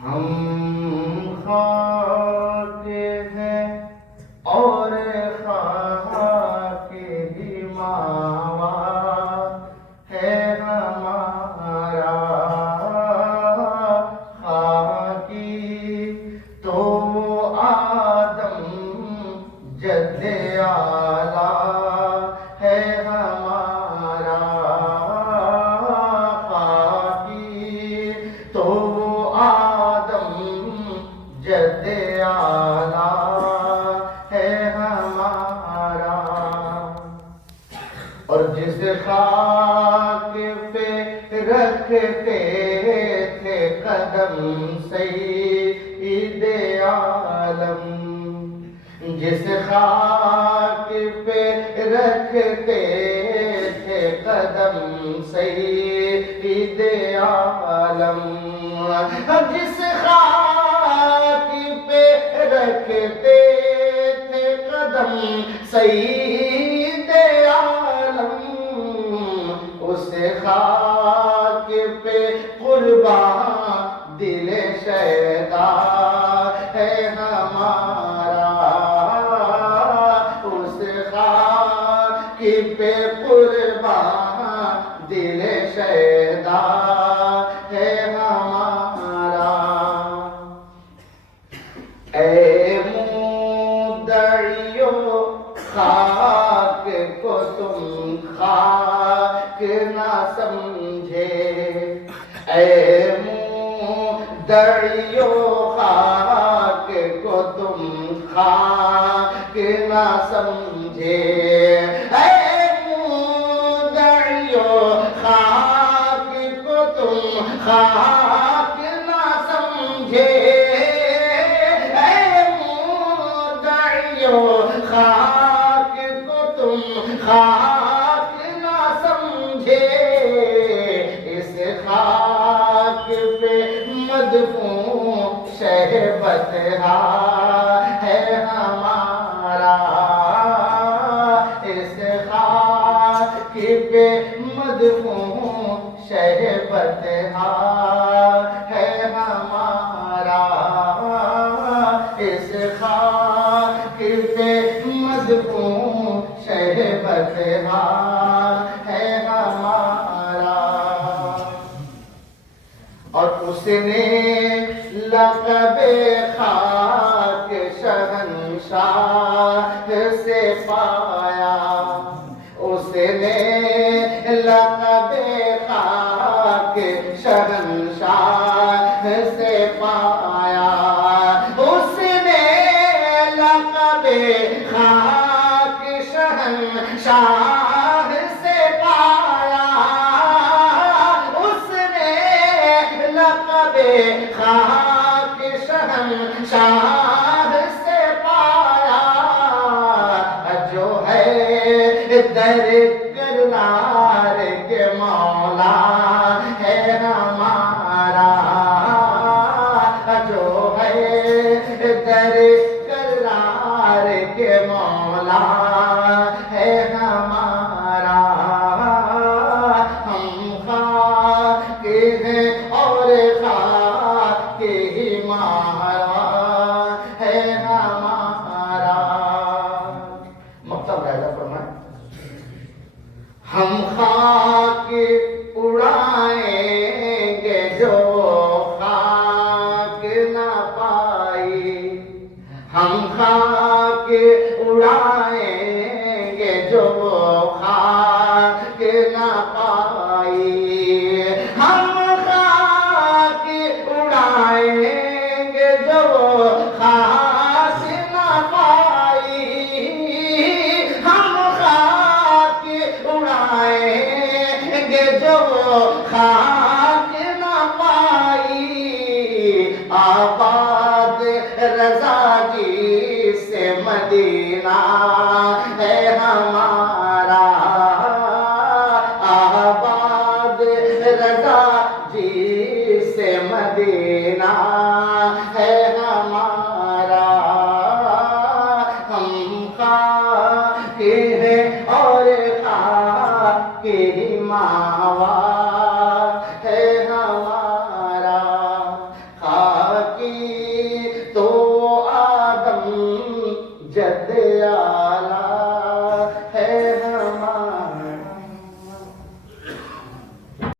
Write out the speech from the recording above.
ہم خاک ہیں اور خاک ہی ماوا ہے ہمارا خاکی تو آدم جد اعلیٰ ہے ہمارا خاکی تو آدم جد اعلیٰ ہے ہمارا اور جس خاک پہ رکھتے تھے قدم سید عالم جس خاک پہ رکھتے تھے قدم سید عالم جس خاک پہ رکھتے تھے قدم سید عالم اس خاک پہ قربان دل شیدا ہے ہمارا اس خاک پہ قربان دل شیدا ہے ہمارا اے مدعیو خاک کو تم خاک نہ سمجھے اے مدعیو خاک کو تم خاک نہ سمجھے اے مدعیو خاک کو تم خاک نہ سمجھے اے مدعیو خاک کو تم خاک نہ سمجھے اس خاک پہ مدفون شہبت ہے ہمارا اس خاک پہ مدفون شہبت ہے ہمارا اس خاک پہ مدفون شہبت ہے ہمارا اور اس نے لقب خاک شہنشاہ سے پایا اس نے لقب خاک شہنشاہ سے پایا اس نے لقب خاک شہنشاہ سے پایا اس نے لقب خاک شہنشاہ سے پایا جو ہے در کرار کے مولا ہے ہمارا جو ہے در کرار کے مولا ہے ہمارا ہم خاک ہیں اور خاک ہی ماوا ہے ہمارا مقصد رائدہ فرمائیں ہم خاک اڑائیں گے جو خاک نہ پائی ہم خاک اڑائیں گے جو خاک نہ پائی ہم خاک اڑائیں گے جو خاک نہ پائی ہم خاک اڑائیں گے جو خاک نہ پائی آباد رضا جی سے آلہ